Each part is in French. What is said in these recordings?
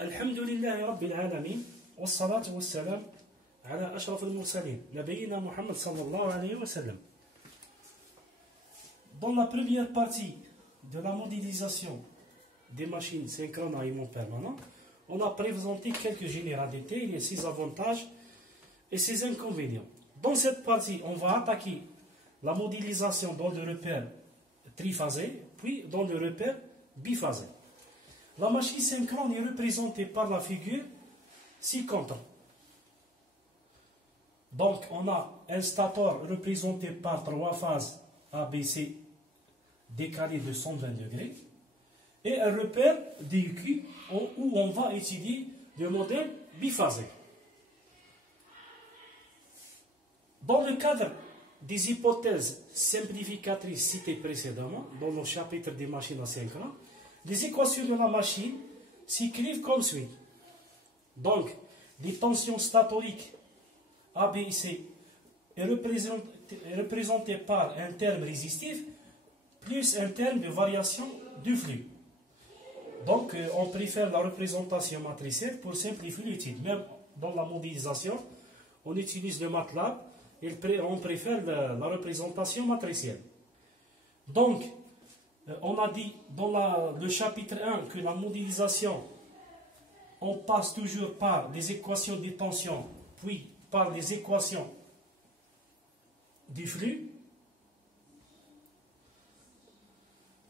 الحمد لله رب العالمين والصلاة والسلام على أشرف المرسلين نبينا محمد صلى الله عليه وسلم. Dans la première partie de la modélisation des machines synchrones à aimant permanent, on a présenté quelques généralités, et ses avantages et ses inconvénients. Dans cette partie, on va attaquer la modélisation dans le repère triphasé, puis dans le repère biphasé. La machine synchrone est représentée par la figure ci-contre. Donc, on a un stator représenté par trois phases ABC décalées de 120 degrés et un repère DQ où on va étudier le modèle biphasé. Dans le cadre des hypothèses simplificatrices citées précédemment, dans le chapitre des machines asynchrones, les équations de la machine s'écrivent comme suit. Donc, les tensions statoriques A, B et C est représentée par un terme résistif plus un terme de variation du flux. Donc, on préfère la représentation matricielle pour simplifier l'étude. Même dans la modélisation, on utilise le MATLAB et on préfère la représentation matricielle. Donc, on a dit dans le chapitre 1 que la modélisation, on passe toujours par les équations des tensions, puis par les équations du flux.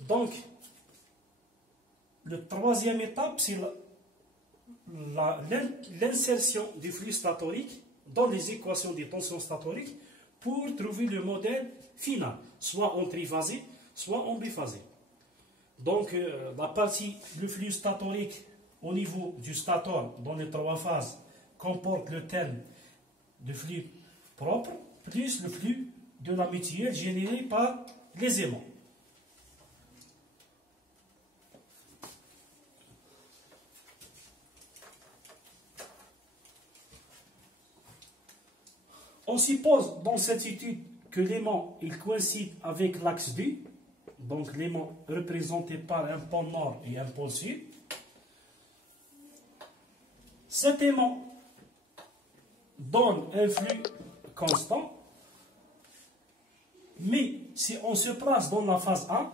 Donc, la troisième étape, c'est l'insertion du flux statorique dans les équations des tensions statoriques pour trouver le modèle final, soit en triphasé, soit en biphasé. Donc, la partie du flux statorique au niveau du stator dans les trois phases comporte le terme de flux propre plus le flux de la mutuelle généré par les aimants. On suppose dans cette étude que l'aimant coïncide avec l'axe du, donc l'aimant représenté par un pôle nord et un pôle sud. Cet aimant donne un flux constant, mais si on se place dans la phase A,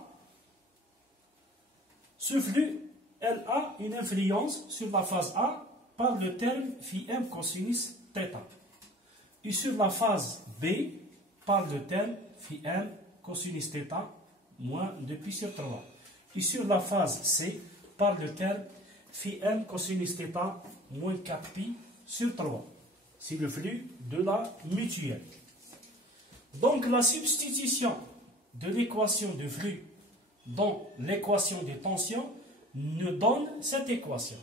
ce flux elle a une influence sur la phase A par le terme phi m cosinus θ. Et sur la phase B, par le terme phi m cosinus θ moins 2π sur 3. Et sur la phase C, par le terme phi m cosinus θ moins 4π sur 3. C'est le flux de la mutuelle. Donc la substitution de l'équation de flux dans l'équation de tension nous donne cette équation.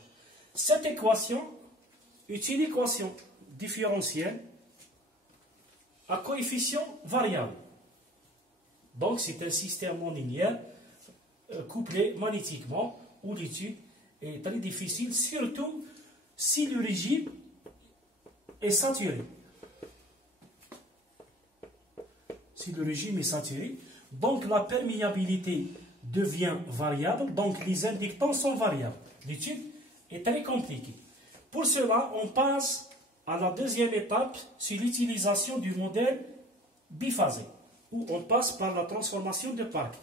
Cette équation est une équation différentielle à coefficient variable. Donc c'est un système non linéaire couplé magnétiquement où l'étude est très difficile, surtout si le régime est saturé. Si le régime est saturé, donc la perméabilité devient variable, donc les inductants sont variables. L'étude est très compliquée. Pour cela, on passe à la deuxième étape sur l'utilisation du modèle biphasé, où on passe par la transformation de Park.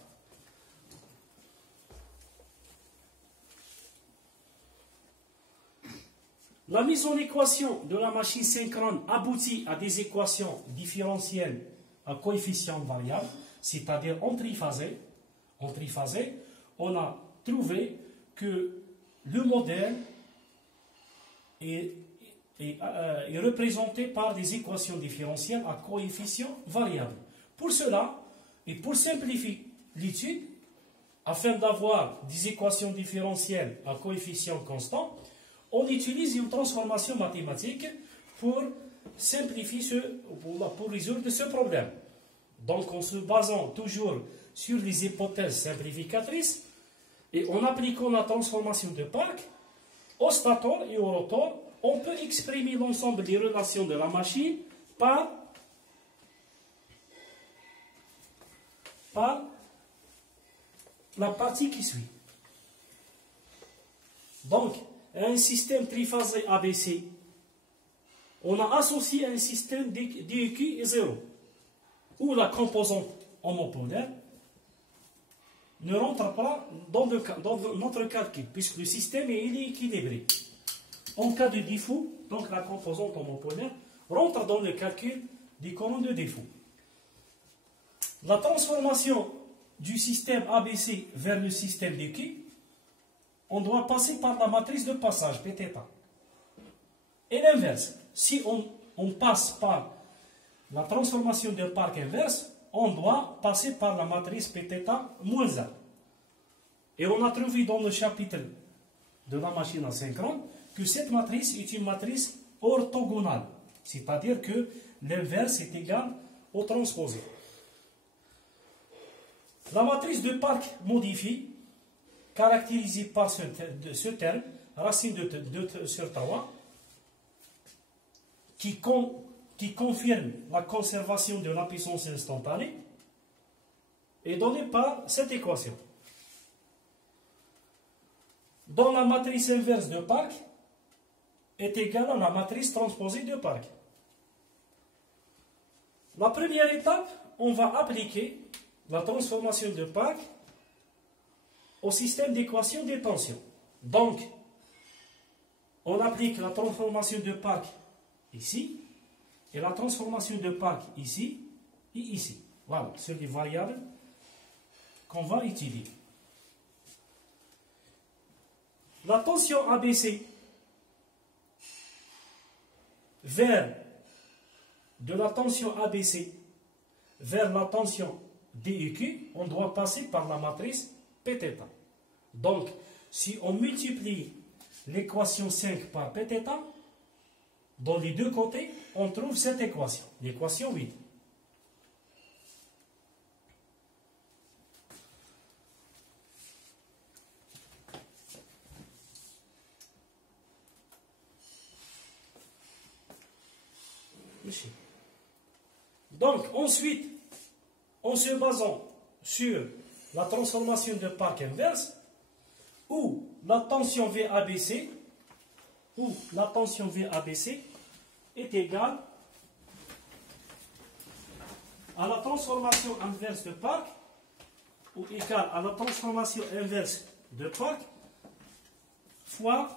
La mise en équation de la machine synchrone aboutit à des équations différentielles à coefficient variable, c'est-à-dire en triphasé. En triphasé, on a trouvé que le modèle est représenté par des équations différentielles à coefficient variable. Pour cela, et pour simplifier l'étude, afin d'avoir des équations différentielles à coefficient constant, on utilise une transformation mathématique pour simplifier pour résoudre ce problème. Donc, en se basant toujours sur les hypothèses simplificatrices et en appliquant la transformation de Park, au stator et au rotor, on peut exprimer l'ensemble des relations de la machine par la partie qui suit. Donc, un système triphasé ABC, on a associé un système d'équi et 0, où la composante homopolaire ne rentre pas dans notre calcul, puisque le système il est équilibré. En cas de défaut, donc la composante homopolaire rentre dans le calcul du courant de défaut. La transformation du système ABC vers le système d'équi, on doit passer par la matrice de passage, Pθ. Et l'inverse, si on passe par la transformation de Park inverse, on doit passer par la matrice Pθ moins 1. Et on a trouvé dans le chapitre de la machine asynchrone que cette matrice est une matrice orthogonale, c'est-à-dire que l'inverse est égal au transposé. La matrice de Park modifiée, caractérisée par ce terme, racine de 2 sur 3, qui confirme la conservation de la puissance instantanée, est donnée par cette équation. Dans la matrice inverse de Park est égale à la matrice transposée de Park. La première étape, on va appliquer la transformation de Park au système d'équation des tensions. Donc, on applique la transformation de Park ici, et la transformation de Park ici et ici. Voilà, ce sont les variables qu'on va étudier. La tension ABC de la tension ABC vers la tension DEQ, on doit passer par la matrice Pθ. Donc, si on multiplie l'équation 5 par Pθ, dans les deux côtés, on trouve cette équation, l'équation 8. Donc, ensuite, en se basant sur la transformation de Park inverse, où la tension VABC, est égale à la transformation inverse de Park, ou égale à la transformation inverse de Park, fois.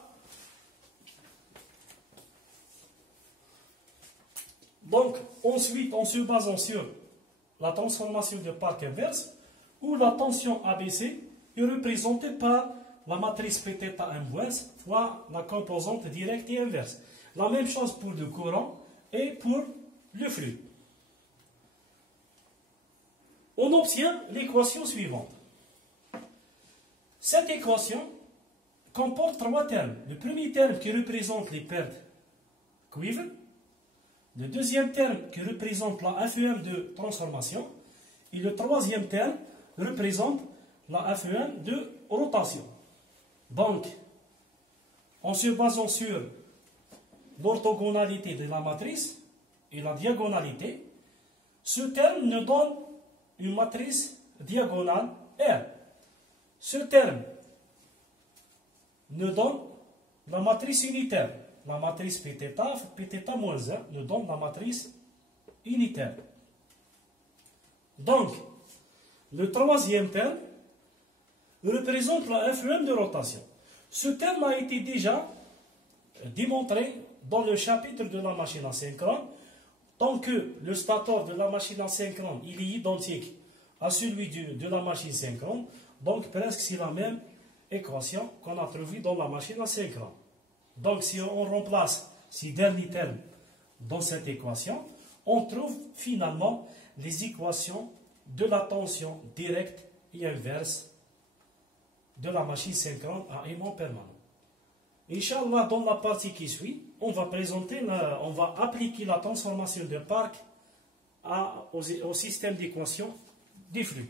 Donc, ensuite, en se basant sur la transformation de Park inverse, où la tension ABC est représentée par la matrice Pθ inverse fois la composante directe et inverse. La même chose pour le courant et pour le flux. On obtient l'équation suivante. Cette équation comporte 3 termes. Le premier terme qui représente les pertes cuivre, le deuxième terme qui représente la FEM de transformation, et le troisième terme représente la FEM de rotation. Donc, en se basant sur l'orthogonalité de la matrice et la diagonalité, ce terme nous donne une matrice diagonale R. Ce terme nous donne la matrice unitaire. La matrice Pθ moins 1 nous donne la matrice unitaire. Donc, le troisième terme représente la FEM de rotation. Ce terme a été déjà démontré dans le chapitre de la machine asynchrone, tant que le stator de la machine asynchrone il est identique à celui de la machine synchrone, donc presque c'est la même équation qu'on a trouvée dans la machine asynchrone. Donc si on remplace ces derniers termes dans cette équation, on trouve finalement les équations de la tension directe et inverse de la machine synchrone à aimant permanent. Inch'Allah, dans la partie qui suit, on va appliquer la transformation de Park au système d'équation des flux.